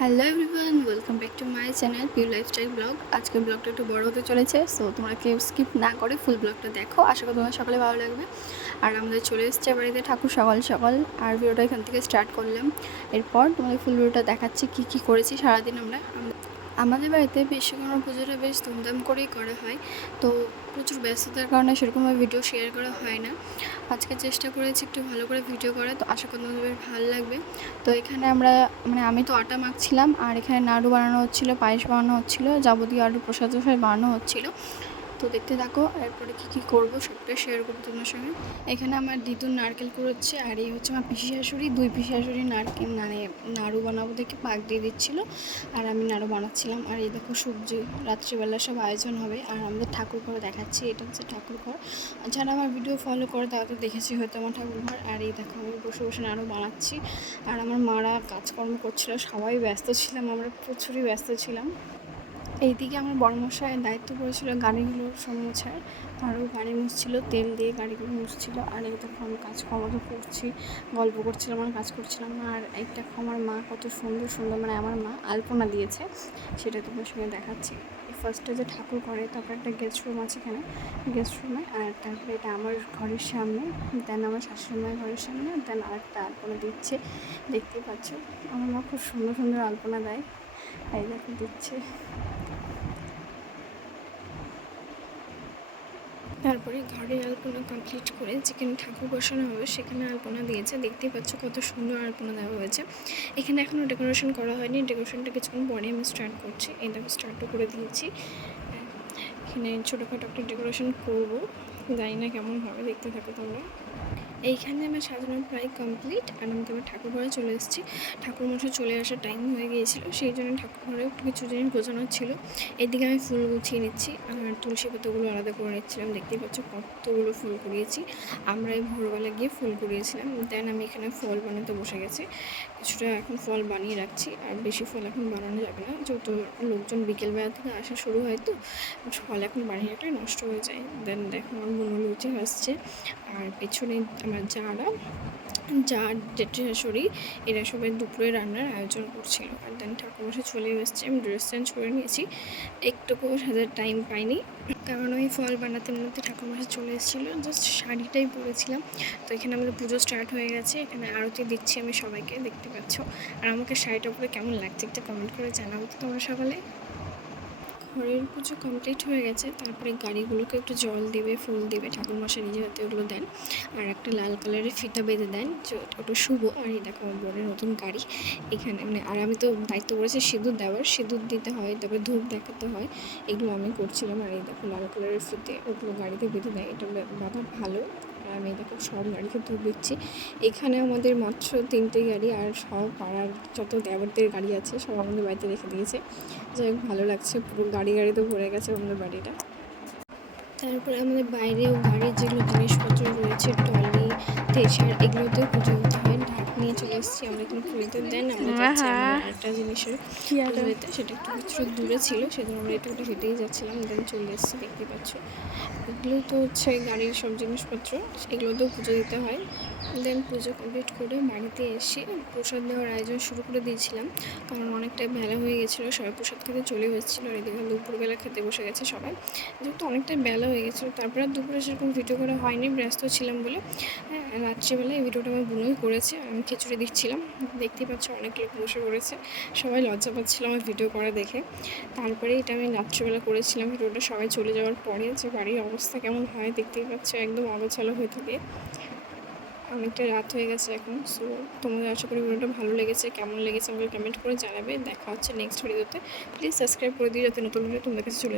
Hello everyone welcome back to my channel Piu lifestyle vlog আজকের ব্লগটা একটু বড় হতে চলেছে সো তোমরা কেউ স্কিপ না করে ফুল ব্লগটা দেখো। আশা করি তোমার সকালে ভালো লাগবে। আর আমাদের চলে এসছে বাড়িতে ঠাকুর সকাল সকাল। আর ভিডিওটা এখান থেকে স্টার্ট করলাম। এরপর তোমাদের ফুল ভিডিওটা দেখাচ্ছি কী কী করেছি সারাদিন আমরা। আমাদের বাড়িতে বিশ্বকর্মা পুজোটা বেশ ধুমধাম করেই করা হয়। তো প্রচুর ব্যস্ততার কারণে সেরকমভাবে ভিডিও শেয়ার করা হয় না। আজকে চেষ্টা করেছি একটু ভালো করে ভিডিও করা তো আশা করি তোমাদের ভালো লাগবে। তো এখানে আমরা মানে আমি তো আটা মাখছিলাম, আর এখানে নাড়ু বানানো হচ্ছিল, পায়েস বানানো হচ্ছিল, যাবতীয় আলু প্রসাদ প্রসাদ বানানো হচ্ছিল। তো দেখতে থাকো, এরপরে কী কী করব সবটা শেয়ার করব তোমার সঙ্গে। এখানে আমার দিদুর নারকেল কুড়োচ্ছে, আর এই হচ্ছে আমার পিসি শাশুড়ি। দুই পিসি শাশুড়ি নারকেল মানে নাড়ু বানাবো দেখে পাক দিয়ে দিচ্ছিল, আর আমি নাড়ু বানাচ্ছিলাম। আর এই দেখো সবজি, রাত্রিবেলা সব আয়োজন হবে, আর আমাদের ঠাকুর ঘর দেখাচ্ছি, এটা হচ্ছে ঠাকুর ঘর। যারা আমার ভিডিও ফলো করে তারা তো দেখেছি হয়তো আমার ঠাকুর ঘর। আর এই দেখো আমি বসে বসে নাড়ু বানাচ্ছি, আর আমার মারা কাজকর্ম করছিল, সবাই ব্যস্ত ছিলাম, আমরা প্রচুরই ব্যস্ত ছিলাম। এইদিকে আমার বড়মশাইয়ের দায়িত্ব পড়েছিল গাড়িগুলো সমুছায় আরও গাড়ি মুছছিল, তেল দিয়ে গাড়িগুলো মুছছিল। আর এই দেখো আমি কাজকর্ম তো করছি, গল্প করছিলাম, আর কাজ করছিলাম আর একটা আমার মা কত সুন্দর সুন্দর মানে আমার মা আলপনা দিয়েছে, সেটা তোমার সঙ্গে দেখাচ্ছি। ফার্স্টে যে ঠাকুর করে, তারপর একটা গেস্ট রুম আছে এখানে গেস্ট রুমে আর তারপরে এটা আমার ঘরের সামনে দেন আমার শাশুড়ি মায়ের ঘরের সামনে দেন আরেকটা আলপনা দিচ্ছে। দেখতেই পাচ্ছ, আমার মা খুব সুন্দর সুন্দর আলপনা দেয়। এই দেখো দিচ্ছে। তারপরে ঘরে আলপনা কমপ্লিট করে যেখানে ঠাকুর বসানো হবে, সেখানে আলপনা দিয়েছে। দেখতেই পাচ্ছ কত সুন্দর আলপনা দেওয়া হয়েছে। এখানে এখনও ডেকোরেশন করা হয়নি। ডেকোরেশনটা কিছুক্ষণ পরে আমি স্টার্ট করছি। এই আমি স্টার্টও করে দিয়েছি। এখানে ছোটোখাটো একটা ডেকোরেশন করব। জানি না কেমন হবে, দেখতে থাকো তোমরা। এইখানে আমার সাজানো প্রায় কমপ্লিট আর আমি তোমার ঠাকুর ঘরে চলে এসেছি। ঠাকুর মশাই চলে আসার টাইম হয়ে গিয়েছিল, সেই জন্য ঠাকুর ঘরে একটু কিছু জিনিস গোছানোর ছিল। এদিকে আমি ফুল গুছিয়ে নিচ্ছি আর তুলসী পাতাগুলো আলাদা করে নিচ্ছিলাম। দেখতেই পাচ্ছ কতগুলো ফুল কুড়িয়েছি। আমরা এই ভোরবেলা গিয়ে ফুল কুড়িয়েছিলাম। দেন আমি এখানে ফল বানাতে বসে গেছি। কিছুটা এখন ফল বানিয়ে রাখছি আর বেশি ফল এখন বানানো যাবে না। যেহেতু লোকজন বিকেলবেলা থেকে আসা শুরু হয় তো, ফল এখন বানিয়ে রাখলে নষ্ট হয়ে যায়। দেন দেখো আমার মনে লুচি আসছে আর পেছনে আমার যারা যা জেঠি শাশুড়ি এরা সবাই দুপুরে রান্নার আয়োজন করছিল। আর দেন ঠাকুরমশাই চলে এসেছে, আমি ড্রেস চেঞ্জ করে নিয়েছি। একটুকু সাজার টাইম পাইনি। কারণ ওই ফল বানাতে বানাতে ঠাকুরমশাই চলে এসেছিল। জাস্ট শাড়িটাই পরেছিলাম। তো এখানে আমাদের পুজো স্টার্ট হয়ে গেছে। এখানে আরতি দিচ্ছি আমি সবাইকে, দেখতে পাচ্ছ। আর আমাকে শাড়িটা পরে কেমন লাগছে একটা কমেন্ট করে জানাব তো তোমরা সকালে। ঘরের পুজো কমপ্লিট হয়ে গেছে, তারপরে গাড়িগুলোকে একটু জল দিবে, ফুল দিবে, ঠাকুরমশাই নিজের হাতে ওগুলো দেন। আর একটা লাল কালারের ফিতা বেঁধে দেন ওটা শুভ। আর এই দেখো আমার বোনের নতুন গাড়ি। এখানে মানে আর আমি তো দায়িত্ব করেছি সিঁদুর দেওয়ার, সিঁদুর দিতে হয়, তারপরে ধূপ দেখাতে হয়। এগুলো আমি করছিলাম। আর এই দেখো লাল কালারের ফিতে ওগুলো গাড়িতে বেঁধে দেয়, এটা বাবা ভালো। আর আমি দেখো সব গাড়িকে ধূপ দিচ্ছি। এখানে আমাদের মাত্র তিনটে গাড়ি আর সব পাড়ার যত দেবরদের গাড়ি আছে, সব আমাদের বাড়িতে রেখে দিয়েছে। যাই হোক, ভালো লাগছে। পুরো গাড়ি গাড়িতে ভরে গেছে আমাদের বাড়িটা। তারপরে আমাদের বাইরেও গাড়ির যেগুলো জিনিসপত্র রয়েছে টলি তেসার এগুলোতেও পুজো দিতে চলে এসেছি আমরা এখন পুজোতে দেন আমরা যাচ্ছি একটা জিনিসের পুজো দিতে সেটা একটু কিছু দূরে ছিল সেজন্য আমরা একটু একটু হেঁটেই যাচ্ছিলাম। দেন চলে এসেছি দেখতে পাচ্ছ। এগুলো তো হচ্ছে গাড়ির সব জিনিসপত্র এগুলোতেও পুজো দিতে হয়। দেন পুজো কমপ্লিট করে বাড়িতে এসে প্রসাদ দেওয়ার আয়োজন শুরু করে দিয়েছিলাম। কারণ অনেকটাই বেলা হয়ে গেছিল সবাই প্রসাদ খেতে চলে এসেছিল। আর এদিকে দুপুরবেলা খেতে বসে গেছে সবাই। যেহেতু অনেকটাই বেলা হয়ে গেছিল তারপরে দুপুরে সেরকম ভিডিও করা হয়নি ব্যস্ত ছিলাম বলে। রাত্রিবেলায় এই ভিডিওটা আমার বোনই করেছে, আমি খিচুড়ি দিচ্ছিলাম। দেখতেই পাচ্ছ অনেক লোক বসে পড়েছে, সবাই লজ্জা পাচ্ছিল আমার ভিডিও করা দেখে। তারপরে এটা আমি রাত্রিবেলা করেছিলাম, ভিডিওটা সবাই চলে যাওয়ার পরে যে বাড়ির অবস্থা কেমন হয় দেখতেই পাচ্ছ, একদম অগোছালো হয়ে থাকে। অনেকটা রাত হয়ে গেছে এখন সো তোমাদের আশা করি ভিডিওটা ভালো লেগেছে, কেমন লেগেছে আমাকে কমেন্ট করে জানাবে। দেখা হচ্ছে নেক্সট ভিডিওতে প্লিজ সাবস্ক্রাইব করে দিও যাতে নতুন ভিডিও তোমাদের কাছে চলে